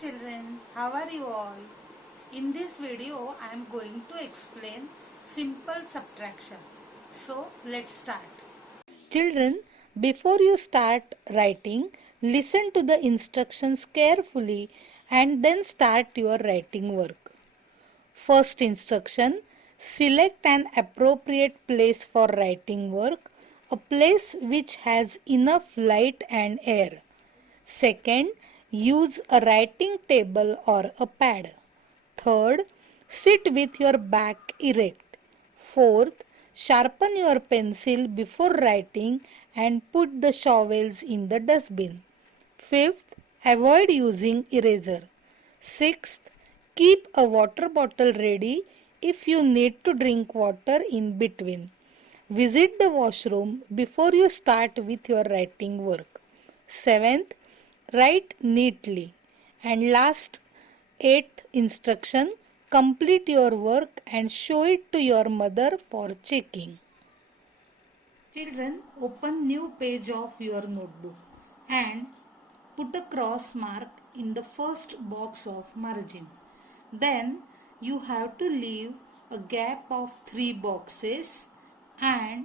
children, how are you all? In this video I am going to explain simple subtraction. So let's start. Children, before you start writing, listen to the instructions carefully and then start your writing work. First instruction, select an appropriate place for writing work, a place which has enough light and air. Second, use a writing table or a pad. Third, sit with your back erect. Fourth, sharpen your pencil before writing and put the shovels in the dustbin. Fifth, avoid using eraser. Sixth, keep a water bottle ready if you need to drink water in between. Visit the washroom before you start with your writing work. Seventh, write neatly. And last, eighth instruction, complete your work and show it to your mother for checking. Children, open new page of your notebook and put a cross mark in the first box of margin. Then you have to leave a gap of 3 boxes and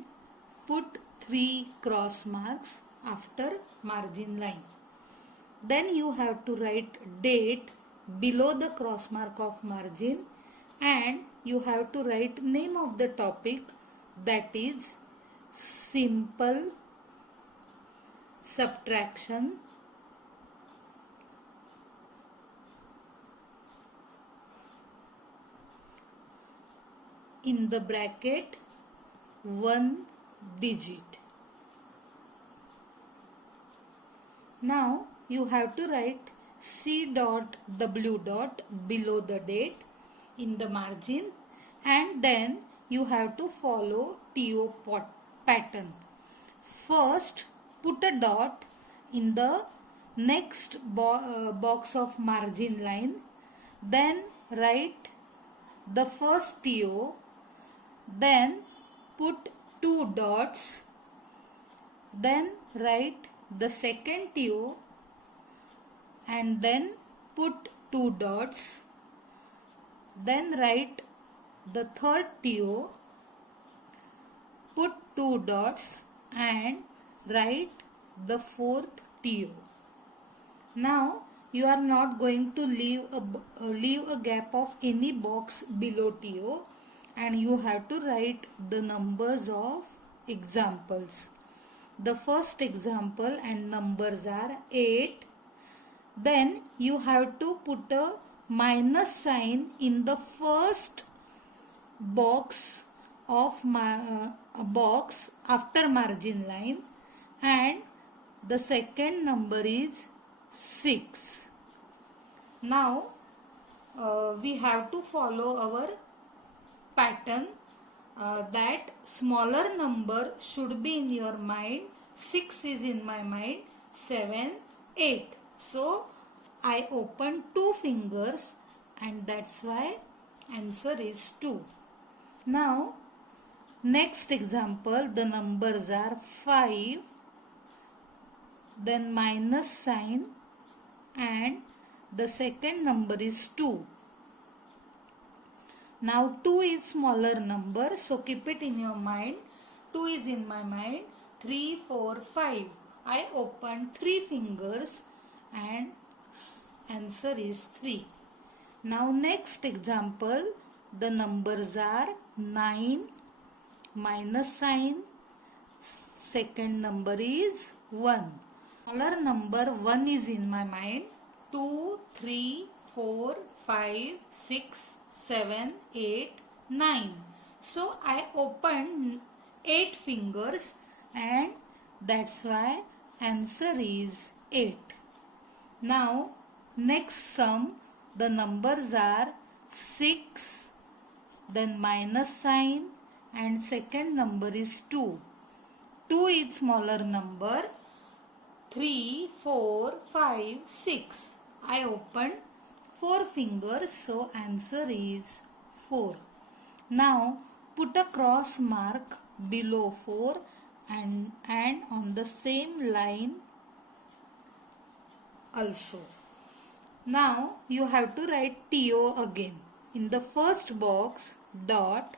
put 3 cross marks after margin line. Then you have to write date below the cross mark of margin and you have to write name of the topic, that is simple subtraction in the bracket 1 digit. Now you have to write C dot W dot below the date in the margin and then you have to follow TO pattern. First put a dot in the next box of margin line, then write the first TO, then put 2 dots, then write the second TO and then put 2 dots, then write the third TO, put 2 dots and write the fourth TO. Now you are not going to leave a gap of any box below TO and you have to write the numbers of examples. The first example and numbers are 8. Then you have to put a minus sign in the first box of box after margin line and the second number is 6. Now we have to follow our pattern that smaller number should be in your mind. 6 is in my mind, 7, 8. So I open 2 fingers and that's why answer is 2. Now next example, the numbers are 5, then minus sign and the second number is 2. Now 2 is smaller number, so keep it in your mind. 2 is in my mind. 3, 4, 5. I opened 3 fingers and answer is 3. Now next example, the numbers are 9, minus sign, second number is 1. Smaller number 1 is in my mind. 2, 3, 4, 5, 6, 7, 8, 9. So I opened 8 fingers and that's why answer is 8. Now next sum, the numbers are 6, then minus sign and second number is 2. 2 is smaller number. 3, 4, 5, 6. I opened 4 fingers, so answer is 4. Now put a cross mark below 4 and on the same line also. Now you have to write TO again. In the first box, dot,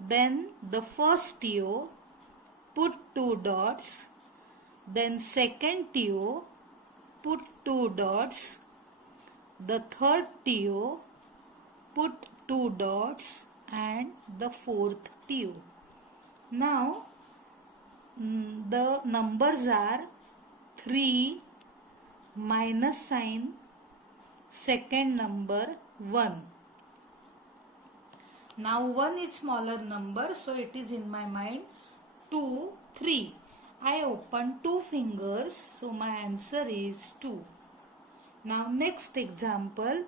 then the first TO, put 2 dots, then second TO, put 2 dots, the third TO, put 2 dots, and the fourth TO. Now the numbers are 3 minus sign, second number 1. Now 1 is smaller number, so it is in my mind 2, 3. I open 2 fingers, so my answer is 2. Now next example,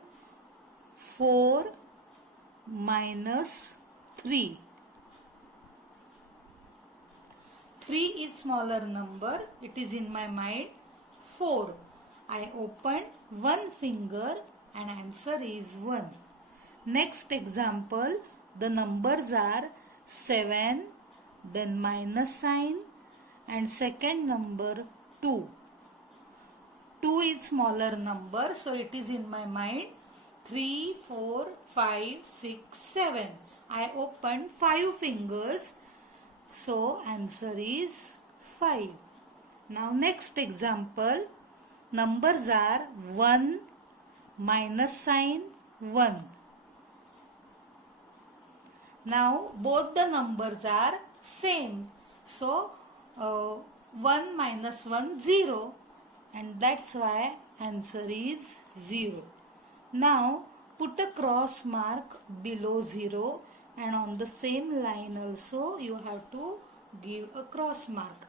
4 minus 3. 3 is smaller number, it is in my mind 4. I opened 1 finger and answer is 1. Next example, the numbers are 7, then minus sign, and second number 2. 2 is smaller number, so it is in my mind 3, 4, 5, 6, 7. I opened 5 fingers, so answer is 5. Now next example, numbers are 1 minus sign 1. Now both the numbers are same. So 1 minus 1 0, and that's why answer is 0. Now put a cross mark below 0, and on the same line also you have to give a cross mark.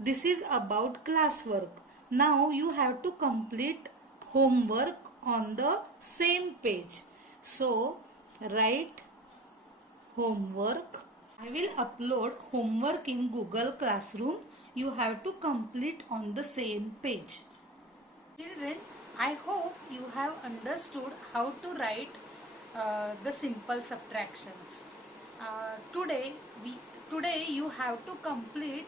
This is about classwork. Now you have to complete homework on the same page. So write homework. I will upload homework in Google Classroom. You have to complete on the same page. Children, I hope you have understood how to write the simple subtractions. Today you have to complete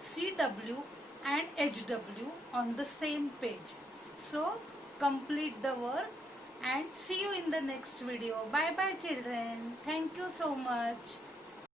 CW and HW on the same page. So complete the work and see you in the next video. Bye bye children. Thank you so much.